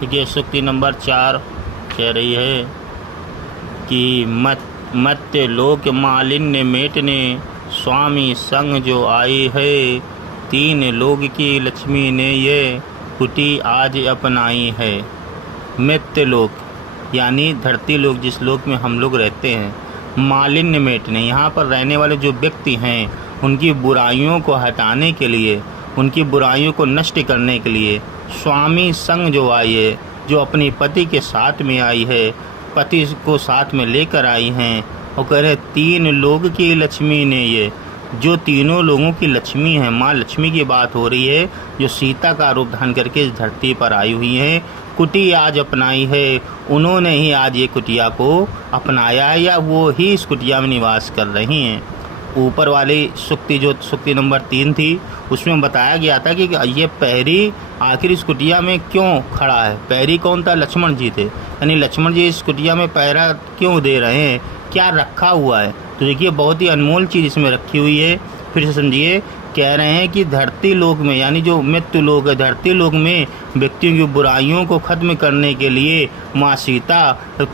देखिए सूक्ति नंबर 4 कह रही है कि मत्य लोक मालिन्य मेटने स्वामी संग जो आई है, तीन लोक की लक्ष्मी ने ये कुटी आज अपनाई है। मृत्य लोक यानी धरती लोक, जिस लोक में हम लोग रहते हैं, मालिन्य मेटने, यहाँ पर रहने वाले जो व्यक्ति हैं उनकी बुराइयों को हटाने के लिए, उनकी बुराइयों को नष्ट करने के लिए स्वामी संग जो आई है, जो अपनी पति के साथ में आई है, पति को साथ में लेकर आई हैं, और कह रहे तीन लोक की लक्ष्मी ने ये, जो तीनों लोगों की लक्ष्मी है, माँ लक्ष्मी की बात हो रही है, जो सीता का रूप धारण करके इस धरती पर आई हुई हैं, कुटी आज अपनाई है। उन्होंने ही आज ये कुटिया को अपनाया है, या वो ही इस कुटिया में निवास कर रही हैं। ऊपर वाली सूक्ति जो सूक्ति नंबर 3 थी, उसमें बताया गया था कि ये पहरी आखिर इस कुटिया में क्यों खड़ा है। पहरी कौन था? लक्ष्मण जी थे। यानी लक्ष्मण जी इस कुटिया में पहरा क्यों दे रहे हैं, क्या रखा हुआ है? तो देखिए बहुत ही अनमोल चीज़ इसमें रखी हुई है। फिर से समझिए, कह रहे हैं कि धरती लोक में, यानी जो मृत्यु लोक है, धरती लोक में व्यक्तियों की बुराइयों को खत्म करने के लिए माँ सीता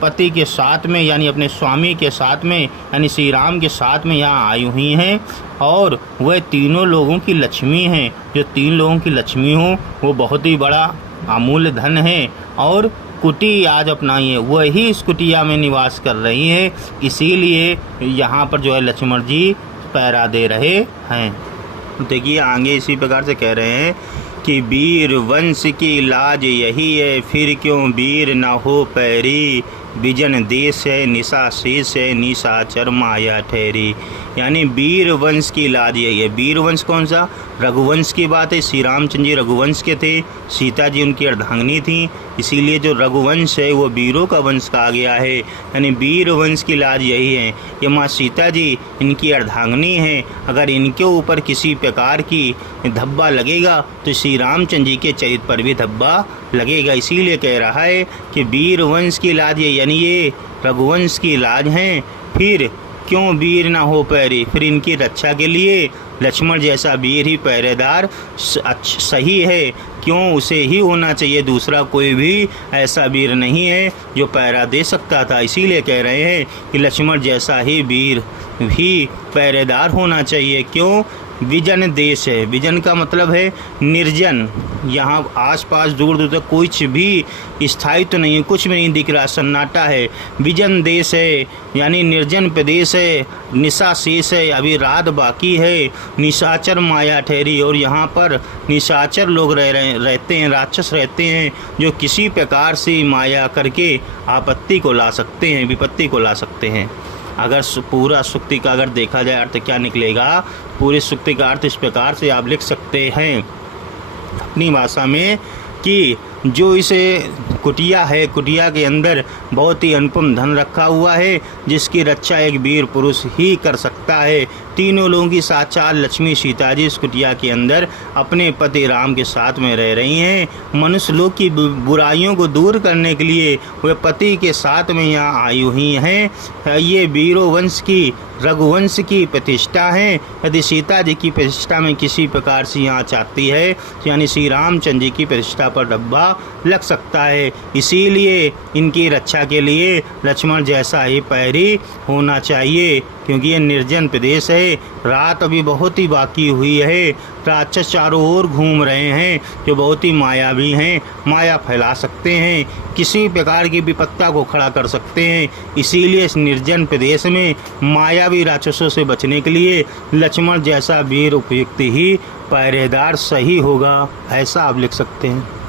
पति के साथ में, यानी अपने स्वामी के साथ में, यानी श्री राम के साथ में यहाँ आई हुई हैं, और वह तीनों लोगों की लक्ष्मी हैं। जो तीन लोगों की लक्ष्मी हो वो बहुत ही बड़ा अमूल्य धन है, और कुटी आज अपनाई है, वही इस कुटिया में निवास कर रही है। इसीलिए यहाँ पर जो है लक्ष्मण जी पहरा दे रहे हैं। देखिए आगे इसी प्रकार से कह रहे हैं कि वीर वंश की लाज यही है, फिर क्यों वीर न हो पैरी, बिजन देश है निशा शेष है, निशाचर माया ठहरी। यानी वीर वंश की लाज यही है। वीर वंश कौन सा? रघुवंश की बात है। श्री रामचंद्र जी रघुवंश के थे, सीता जी उनकी अर्धांगिनी थी, इसीलिए जो रघुवंश है वो वीरों का वंश कहा गया है। यानी वीर वंश की लाज यही है। ये माँ सीता जी इनकी अर्धांगिनी हैं, अगर इनके ऊपर किसी प्रकार की धब्बा लगेगा तो श्री रामचंद्र जी के चरित्र पर भी धब्बा लगेगा। इसीलिए कह रहा है कि वीर वंश की लाज है, यानी ये रघुवंश की लाज हैं। फिर क्यों वीर ना हो पैरी, फिर इनकी रक्षा के लिए लक्ष्मण जैसा वीर ही पहरेदार सही है। क्यों उसे ही होना चाहिए, दूसरा कोई भी ऐसा वीर नहीं है जो पहरा दे सकता था। इसीलिए कह रहे हैं कि लक्ष्मण जैसा ही वीर भी पहरेदार होना चाहिए। क्यों? विजन देश है। विजन का मतलब है निर्जन, यहाँ आसपास दूर दूर तक कुछ भी स्थायित्व तो नहीं, कुछ भी नहीं दिख रहा, सन्नाटा है। विजन देश है यानी निर्जन प्रदेश है। निशा शेष है, अभी रात बाकी है। निशाचर माया ठहरी, और यहाँ पर निशाचर लोग रहते हैं, राक्षस रहते हैं, जो किसी प्रकार से माया करके आपत्ति को ला सकते हैं, विपत्ति को ला सकते हैं। अगर पूरा सूक्ति का अगर देखा जाए अर्थ क्या निकलेगा, पूरी सूक्ति का अर्थ इस प्रकार से आप लिख सकते हैं अपनी भाषा में कि जो इसे कुटिया है, कुटिया के अंदर बहुत ही अनुपम धन रखा हुआ है, जिसकी रक्षा एक वीर पुरुष ही कर सकता है। तीनों लोगों की साक्षात लक्ष्मी सीता जी इस कुटिया के अंदर अपने पति राम के साथ में रह रही हैं। मनुष्य लोग की बुराइयों को दूर करने के लिए वे पति के साथ में यहाँ आई हुई हैं। ये वीरों वंश की, रघुवंश की प्रतिष्ठा है। यदि सीता जी की प्रतिष्ठा में किसी प्रकार से यहाँ चाहती है, यानी श्री रामचंद्र जी की प्रतिष्ठा पर धब्बा लग सकता है। इसीलिए इनकी रक्षा के लिए लक्ष्मण जैसा ही पैरी होना चाहिए, क्योंकि ये निर्जन प्रदेश है। रात अभी बहुत ही बाकी हुई है। राक्षस चारों ओर घूम रहे हैं, जो बहुत ही मायावी हैं, माया फैला सकते हैं, किसी प्रकार की विपत्ता को खड़ा कर सकते हैं। इसीलिए इस निर्जन प्रदेश में मायावी राक्षसों से बचने के लिए लक्ष्मण जैसा वीर उपयुक्त ही पहरेदार सही होगा, ऐसा आप लिख सकते हैं।